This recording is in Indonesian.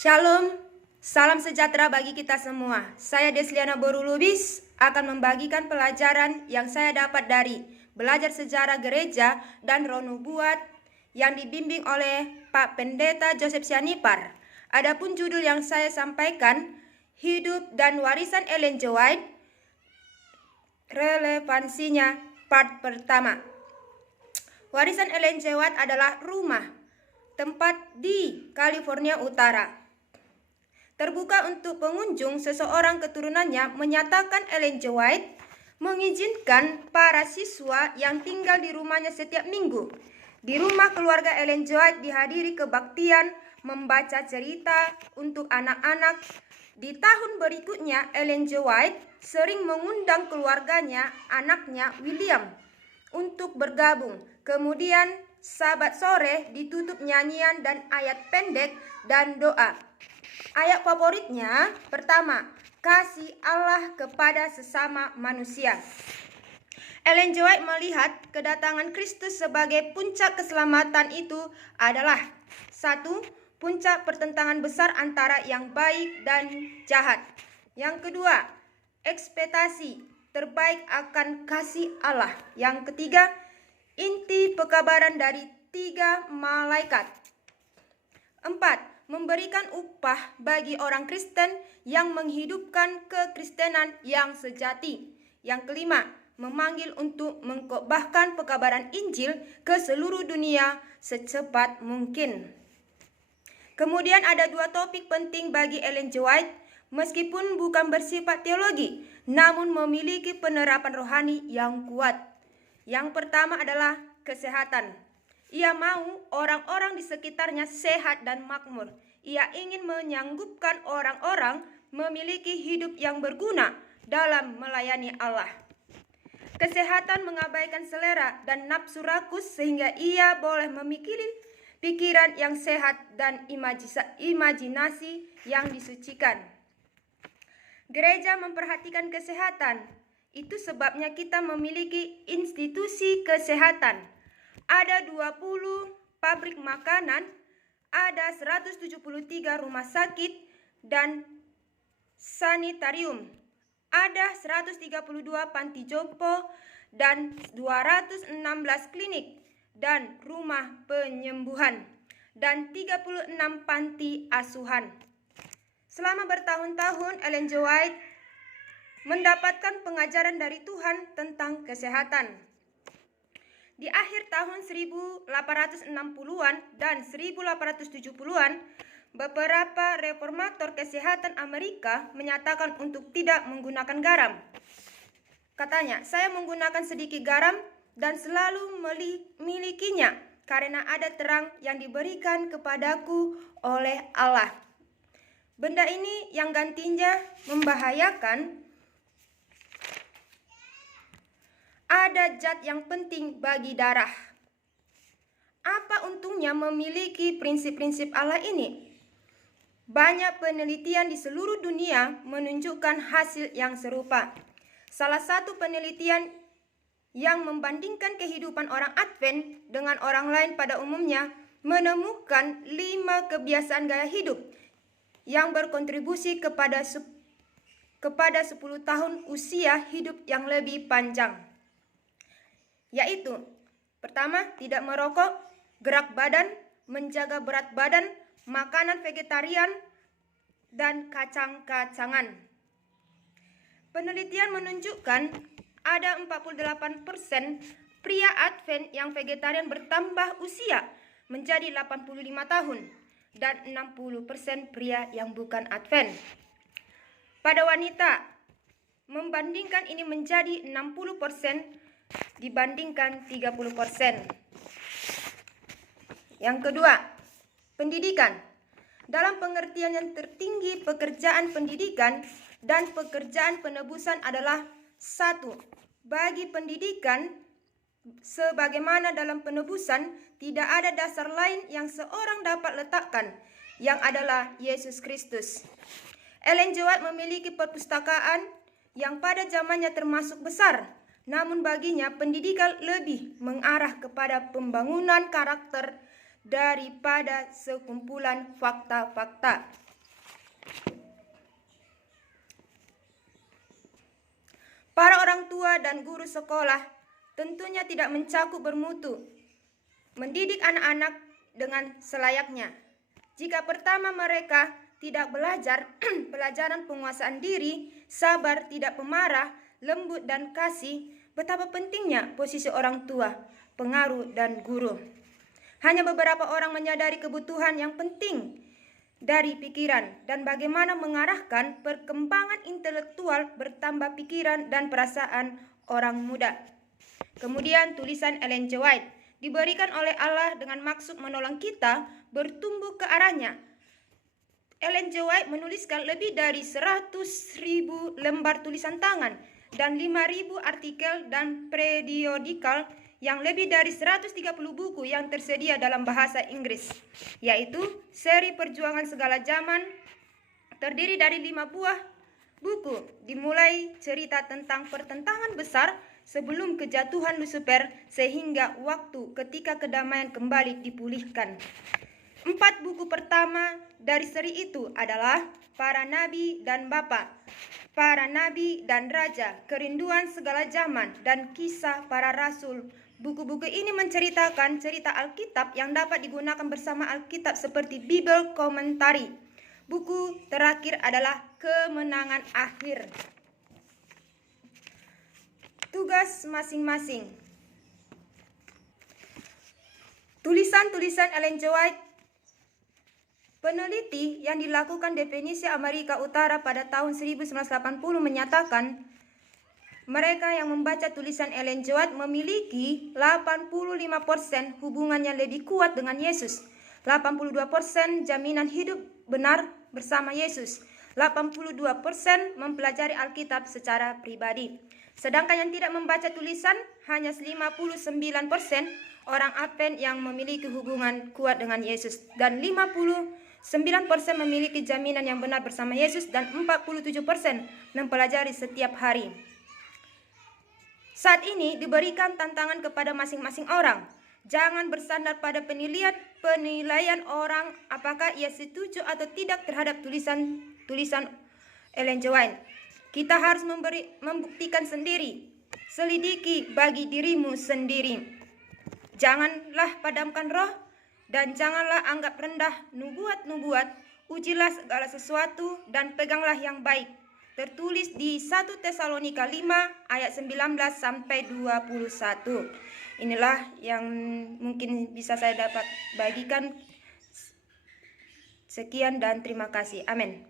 Shalom, salam sejahtera bagi kita semua. Saya Desliana Borulubis akan membagikan pelajaran yang saya dapat dari Belajar Sejarah Gereja dan Roh Nubuat yang dibimbing oleh Pak Pendeta Joseph Sianipar. Adapun judul yang saya sampaikan, Hidup dan Warisan Ellen G. White, relevansinya part pertama. Warisan Ellen G. White adalah rumah, tempat di California Utara. Terbuka untuk pengunjung, seseorang keturunannya menyatakan Ellen G. White mengizinkan para siswa yang tinggal di rumahnya setiap minggu. Di rumah keluarga Ellen G. White dihadiri kebaktian, membaca cerita untuk anak-anak. Di tahun berikutnya, Ellen G. White sering mengundang keluarganya, anaknya William, untuk bergabung. Kemudian, Sabat sore ditutup nyanyian dan ayat pendek dan doa. Ayat favoritnya pertama, kasih Allah kepada sesama manusia. Ellen G. White melihat kedatangan Kristus sebagai puncak keselamatan itu adalah satu, puncak pertentangan besar antara yang baik dan jahat. Yang kedua, ekspektasi terbaik akan kasih Allah. Yang ketiga, inti pekabaran dari 3 malaikat. 4. Memberikan upah bagi orang Kristen yang menghidupkan kekristenan yang sejati. Yang kelima, memanggil untuk mengkhotbahkan pekabaran Injil ke seluruh dunia secepat mungkin. Kemudian ada 2 topik penting bagi Ellen G. White, meskipun bukan bersifat teologi, namun memiliki penerapan rohani yang kuat. Yang pertama adalah kesehatan. Ia mau orang-orang di sekitarnya sehat dan makmur. Ia ingin menyanggupkan orang-orang memiliki hidup yang berguna dalam melayani Allah. Kesehatan mengabaikan selera dan nafsu rakus sehingga ia boleh memiliki pikiran yang sehat dan imajinasi yang disucikan. Gereja memperhatikan kesehatan. Itu sebabnya kita memiliki institusi kesehatan. Ada 20 pabrik makanan, ada 173 rumah sakit dan sanitarium, ada 132 panti jompo dan 216 klinik dan rumah penyembuhan dan 36 panti asuhan. Selama bertahun-tahun Ellen G. White mendapatkan pengajaran dari Tuhan tentang kesehatan. Di akhir tahun 1860-an dan 1870-an, beberapa reformator kesehatan Amerika menyatakan untuk tidak menggunakan garam. Katanya, saya menggunakan sedikit garam dan selalu memilikinya karena ada terang yang diberikan kepadaku oleh Allah. Benda ini yang gantinya membahayakan. Ada zat yang penting bagi darah. Apa untungnya memiliki prinsip-prinsip Allah ini? Banyak penelitian di seluruh dunia menunjukkan hasil yang serupa. Salah satu penelitian yang membandingkan kehidupan orang Advent dengan orang lain pada umumnya menemukan 5 kebiasaan gaya hidup yang berkontribusi kepada 10 tahun usia hidup yang lebih panjang. Yaitu, pertama, tidak merokok, gerak badan, menjaga berat badan, makanan vegetarian, dan kacang-kacangan. Penelitian menunjukkan ada 48% pria Advent yang vegetarian bertambah usia menjadi 85 tahun dan 60% pria yang bukan Advent. Pada wanita, membandingkan ini menjadi 60% dibandingkan 30%. Yang kedua, pendidikan. Dalam pengertian yang tertinggi, pekerjaan pendidikan dan pekerjaan penebusan adalah satu. Bagi pendidikan, sebagaimana dalam penebusan, tidak ada dasar lain yang seorang dapat letakkan, yang adalah Yesus Kristus. Ellen G. White memiliki perpustakaan yang pada zamannya termasuk besar. Namun baginya pendidikan lebih mengarah kepada pembangunan karakter daripada sekumpulan fakta-fakta. Para orang tua dan guru sekolah tentunya tidak mencakup bermutu mendidik anak-anak dengan selayaknya. Jika pertama mereka tidak belajar pelajaran penguasaan diri, sabar, tidak pemarah, lembut dan kasih, betapa pentingnya posisi orang tua, pengaruh dan guru. Hanya beberapa orang menyadari kebutuhan yang penting dari pikiran dan bagaimana mengarahkan perkembangan intelektual bertambah pikiran dan perasaan orang muda. Kemudian tulisan Ellen G. White diberikan oleh Allah dengan maksud menolong kita bertumbuh ke arahnya. Ellen G. White menuliskan lebih dari 100.000 lembar tulisan tangan dan 5.000 artikel dan periodikal yang lebih dari 130 buku yang tersedia dalam bahasa Inggris, yaitu seri Perjuangan Segala Zaman, terdiri dari 5 buah buku, dimulai cerita tentang pertentangan besar sebelum kejatuhan Lucifer sehingga waktu ketika kedamaian kembali dipulihkan. 4 buku pertama dari seri itu adalah Para Nabi dan Bapa, Para Nabi dan Raja, Kerinduan Segala Zaman, dan Kisah Para Rasul. Buku-buku ini menceritakan cerita Alkitab yang dapat digunakan bersama Alkitab seperti Bible Commentary. Buku terakhir adalah Kemenangan Akhir. Tugas masing-masing. Tulisan-tulisan Ellen G. White. Peneliti yang dilakukan definisi Amerika Utara pada tahun 1980 menyatakan mereka yang membaca tulisan Ellen G. White memiliki 85% hubungan yang lebih kuat dengan Yesus, 82% jaminan hidup benar bersama Yesus, 82% mempelajari Alkitab secara pribadi. Sedangkan yang tidak membaca tulisan hanya 59% orang Advent yang memiliki hubungan kuat dengan Yesus, dan 59% memiliki jaminan yang benar bersama Yesus, dan 47% mempelajari setiap hari. Saat ini diberikan tantangan kepada masing-masing orang. Jangan bersandar pada penilaian orang apakah ia setuju atau tidak terhadap tulisan Ellen G. White. Kita harus membuktikan sendiri. Selidiki bagi dirimu sendiri. Janganlah padamkan roh dan janganlah anggap rendah nubuat-nubuat. Ujilah segala sesuatu dan peganglah yang baik. Tertulis di 1 Tesalonika 5 ayat 19 sampai 21. Inilah yang mungkin bisa saya dapat bagikan. Sekian dan terima kasih. Amin.